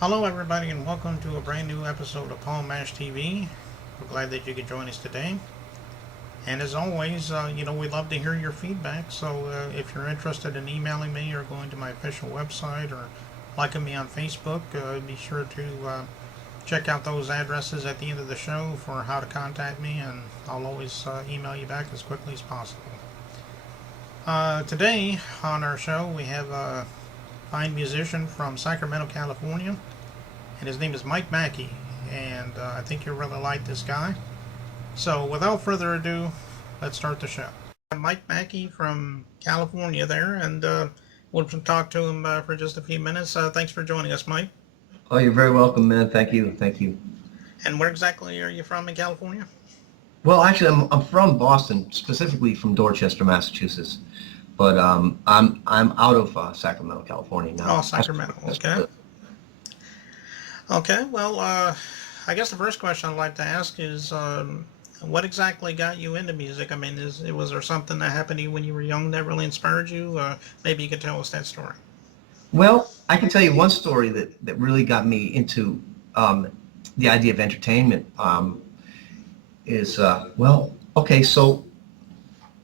Hello, everybody, and welcome to a brand new episode of Paul Mash TV. We're glad that you could join us today. And as always, we love to hear your feedback. So if you're interested in emailing me or going to my official website or liking me on Facebook, be sure to check out those addresses at the end of the show for how to contact me, and I'll always email you back as quickly as possible. Today on our show, we have a fine musician from Sacramento, California, and his name is Mike Macchi, and I think you'll really like this guy. So, without further ado, let's start the show. Mike Macchi from California there, and we'll talk to him for just a few minutes. Thanks for joining us, Mike. Oh, you're very welcome, man. Thank you. Thank you. And where exactly are you from in California? Well, actually, I'm from Boston, specifically from Dorchester, Massachusetts, but I'm out of Sacramento, California Oh, now. Sacramento. Okay. Okay. Well, I guess the first question I'd like to ask is, what exactly got you into music? I mean, was there something that happened to you when you were young that really inspired you? Maybe you could tell us that story. Well, I can tell you one story that really got me into the idea of entertainment. Okay, so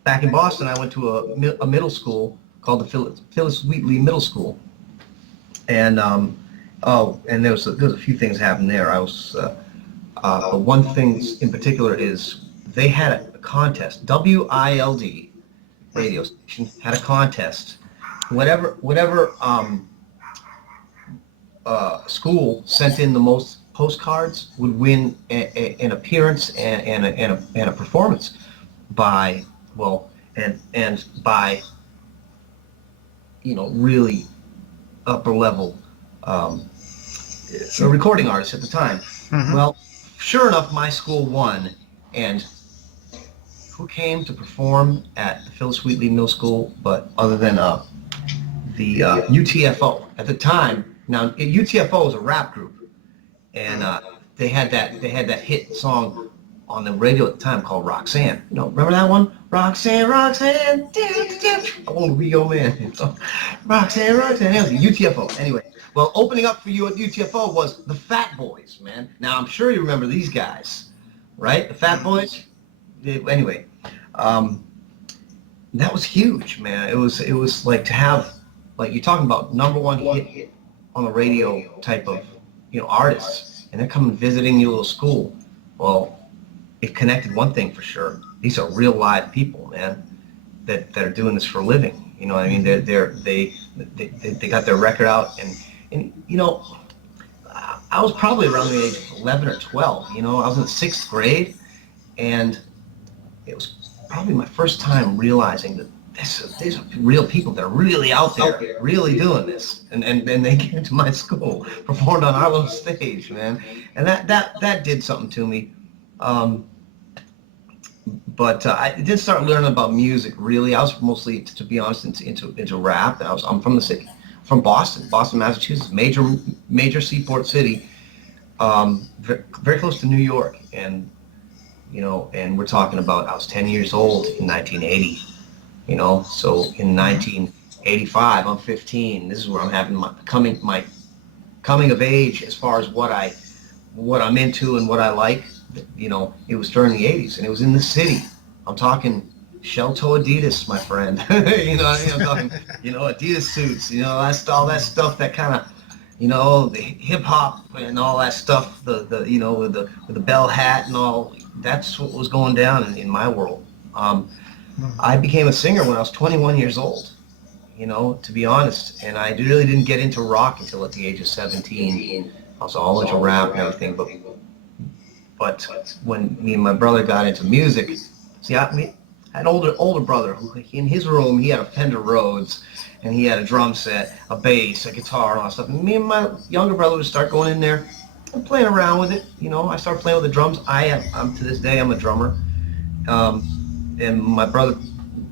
back in Boston, I went to a middle school called the Phyllis Wheatley Middle School, and and there was a few things happened there. One thing in particular is they had a contest. WILD radio station had a contest. Whatever school sent in the most postcards would win an appearance and a performance by and by really upper level recording artists at the time. Mm-hmm. Well, sure enough, my school won, and who came to perform at the Phyllis Wheatley Middle School, but other than the UTFO at the time. Now, UTFO was a rap group, and they had that hit song on the radio at the time called Roxanne. Remember that one? Roxanne, Roxanne, oh, we go man. Roxanne, Roxanne. That was UTFO. Anyway, well, opening up for you at UTFO was the Fat Boys, man. Now, I'm sure you remember these guys, right? The Fat Boys. Anyway, that was huge, man. It was like to have, like, you're talking about number one hit on the radio type of artists, and they're coming visiting your little school. Well, it connected one thing for sure. These are real live people, man, that are doing this for a living. You know what I mean? They got their record out, and I was probably around the age of 11 or 12. I was in the 6th grade, and it was probably my first time realizing that these are real people that are really out there, really doing this. And they came to my school, performed on our little stage, man. And that did something to me. But I did start learning about music, really. I was mostly, to be honest, into rap. And I'm from the city, from Boston, Massachusetts, major seaport city, very, very close to New York. And and we're talking about, I was 10 years old in 1980, so in 1985, I'm 15. This is where I'm having my coming of age as far as what I'm into and what I like. It was during the 80s, and it was in the city. I'm talking shell-toe Adidas, my friend. You know what I mean? I'm talking, Adidas suits, all that stuff that kind of, the hip hop and all that stuff, with the bell hat and all. That's what was going down in my world. I became a singer when I was 21 years old, to be honest, and I really didn't get into rock until at the age of 17. I was all into rap and everything, but when me and my brother got into music, see, I had an older brother who, in his room, he had a Fender Rhodes, and he had a drum set, a bass, a guitar, and all that stuff. And me and my younger brother would start going in there and playing around with it. I started playing with the drums. I'm to this day, I'm a drummer. And my brother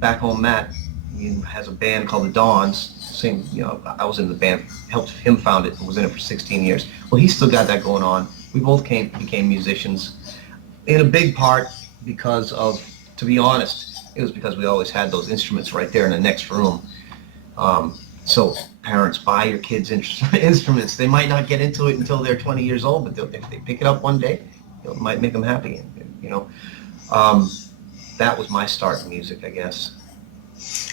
back home, Matt, he has a band called the Dawns. Same, I was in the band, helped him found it, and was in it for 16 years. Well, he's still got that going on. We both became musicians, in a big part because of, to be honest, it was because we always had those instruments right there in the next room. So parents, buy your kids instruments. They might not get into it until they're 20 years old, but if they pick it up one day, it might make them happy. You know, um, that was my start in music, I guess.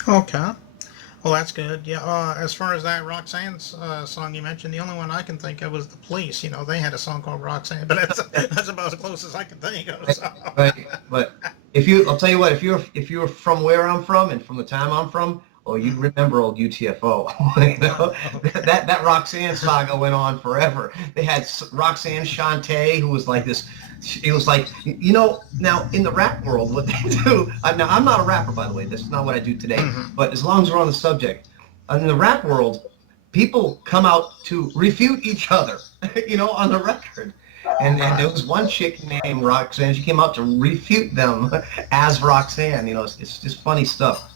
Okay. Well, that's good. Yeah. As far as that Roxanne's song you mentioned, the only one I can think of was the Police. You know, they had a song called Roxanne, but that's about as close as I can think of. Right, So. right. But I'll tell you what, if you're from where I'm from and from the time I'm from, oh, you remember old UTFO. You know, that Roxanne saga went on forever. They had Roxanne Shante, who was like this. It was like, you know, now in the rap world, what they do. Now I'm not a rapper, by the way. That's not what I do today. Mhm. But as long as we're on the subject, in the rap world, people come out to refute each other, you know, on the record. And there was one chick named Roxanne. She came out to refute them as Roxanne. You know, it's just funny stuff.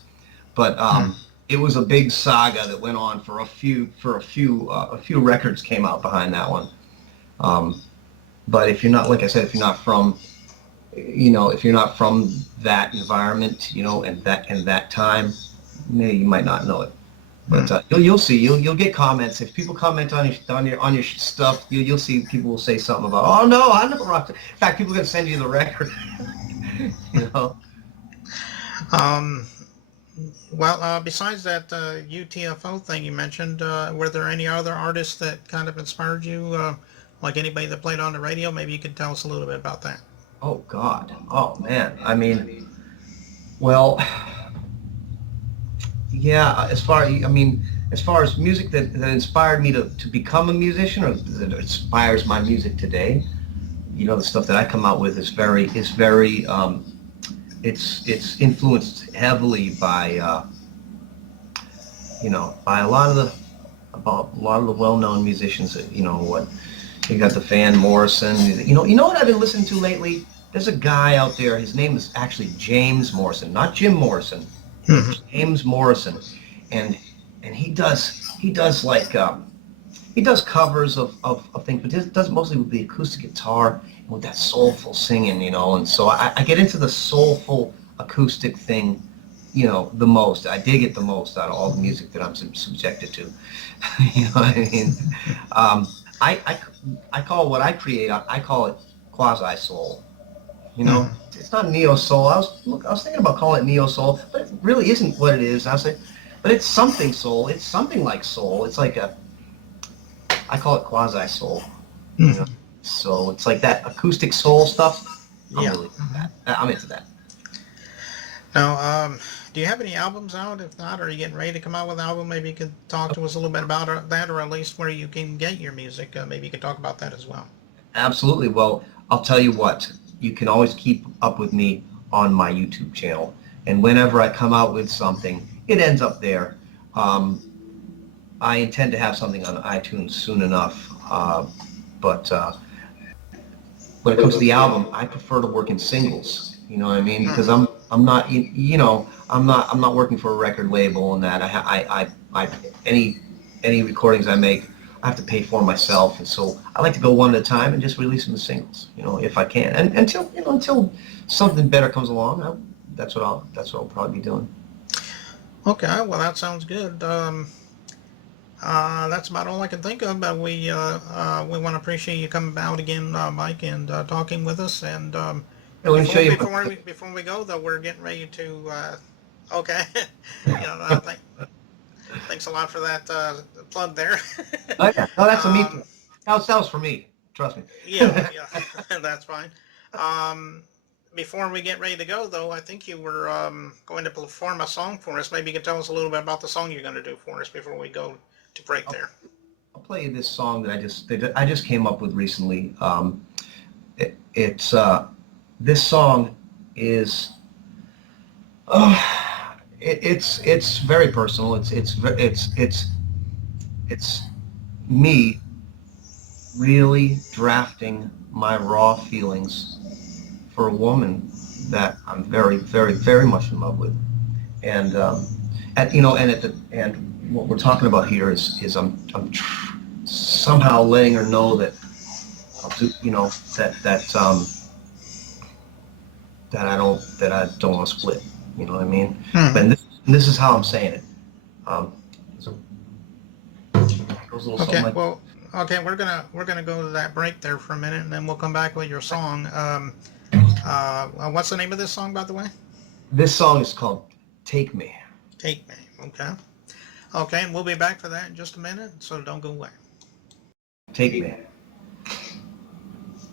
But it was a big saga that went on for a few records came out behind that one. But if you're not, like I said, if you're not from, you know, if you're not from that environment, you know, and that time, maybe you might not know it. But you'll see, you'll get comments if people comment on your stuff. You'll see people will say something about, oh no, I know Roxanne. In fact, people are gonna send you the record. You know. Um, well, besides that UTFO thing you mentioned, were there any other artists that kind of inspired you, like anybody that played on the radio? Maybe you could tell us a little bit about that. Oh God. Oh man. I mean, well, yeah. As far as music that inspired me to become a musician, or that inspires my music today, you know, the stuff that I come out with is very it's influenced heavily by you know, by a lot of the well-known musicians that, you know, what you got, the Van Morrison. You know what I've been listening to lately? There's a guy out there, his name is actually James Morrison, not Jim Morrison, Hmm. James Morrison. And he does like he does covers of things, but he does mostly with the acoustic guitar and with that soulful singing, you know. And so I get into the soulful acoustic thing, you know, the most. I dig it the most out of all the music that I'm subjected to. You know what I mean? Um, I call what I create, I call it quasi soul. You know, Hmm. it's not neo soul. I was thinking about calling it neo soul, but it really isn't what it is. I say, but it's something soul. It's something like soul. It's like I call it quasi soul. You know, Hmm. so it's like that acoustic soul stuff. I'm Yeah. really into that. I'm into that. Now, do you have any albums out? If not, are you getting ready to come out with an album? Maybe you could talk to us a little bit about that, or at least where you can get your music. Maybe you could talk about that as well. Absolutely. Well, I'll tell you what. You can always keep up with me on my YouTube channel, and whenever I come out with something, it ends up there. Um, I intend to have something on iTunes soon enough, but when it comes to the album, I prefer to work in singles. You know what I mean? Because Hmm. I'm not you know, I'm not working for a record label and that. I any recordings I make, I have to pay for myself, and so I like to go one at a time and just release them as singles. You know, if I can, and until something better comes along, that's what I'll probably be doing. Okay, well, that sounds good. That's about all I can think of. But we want to appreciate you coming out again, Mike, and talking with us. And Here, let me show you. before we go, though, we're getting ready to. Okay, you know, thanks a lot for that plug there. Oh yeah, no, that's a me. um, That was for me. Trust me. yeah, yeah, that's fine. Um, Before we get ready to go, though, I think you were going to perform a song for us. Maybe you could tell us a little bit about the song you're going to do for us before we go to break there. I'll play you this song that I just came up with recently. It's this song is it's very personal. It's me really drafting my raw feelings for a woman that I'm very very much in love with, and you know, and what we're talking about here is somehow letting her know that you know, that I don't want to split. You know what I mean? Hmm. And this is how I'm saying it. Um, so Goes a little Okay, something like, well, okay, we're gonna go to that break there for a minute, and then we'll come back with your song. What's the name of this song, by the way? this song is called Take Me. Take Me. Okay. Okay, and we'll be back for that in just a minute, so don't go away. Take Me.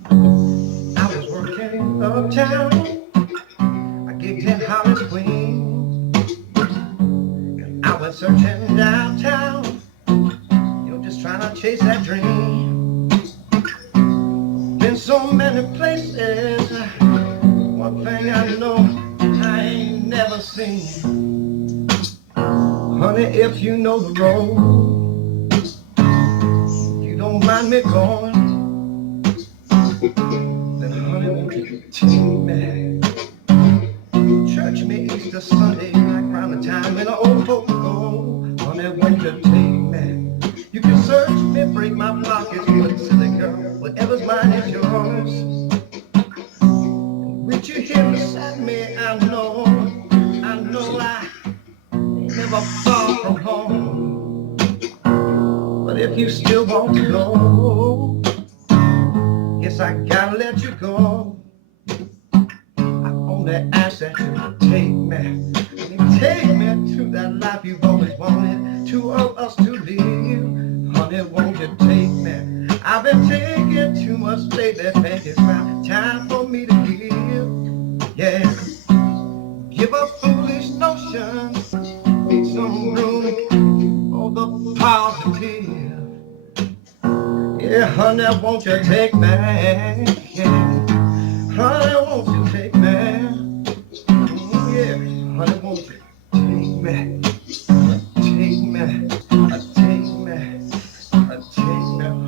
I was working uptown. I gigged in Hollis, Queens. I went searching downtown, just trying to chase that dream. Been so many places. One thing I know, I ain't never seen. Honey, if you know the road, you don't mind me going, then honey, won't you take me? Church me Easter Sunday night around the time when the old folks go. Honey, won't you take me? You can search me, break my pockets, but silly girl, whatever's mine is yours. And with you here beside me, I know I ain't never far from home. But if you still want to go, guess I gotta let you go. I only ask that you take me to that life you've always wanted, two of us to live. Honey, won't you take me? I've been taking too much lately, think it's time for me to give. Yeah, give up foolish notions, make some room for the positive. Yeah, honey, won't you take me? Yeah, honey, won't you take me? Yeah, honey, won't you take me? Take me, take me, take me,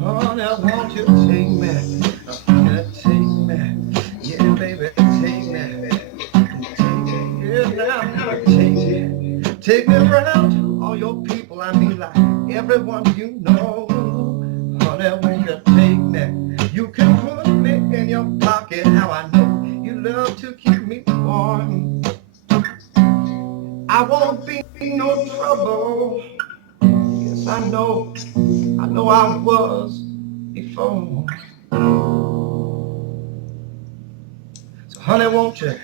honey, won't you take me? Take me, yeah, baby, take me, yeah, now, take me around all your people. I mean, like everyone you know. Honey, won't you take me? You can put me in your pocket. How I know you love to keep me warm. I won't be no trouble. Yes, I know I was before. So honey, won't you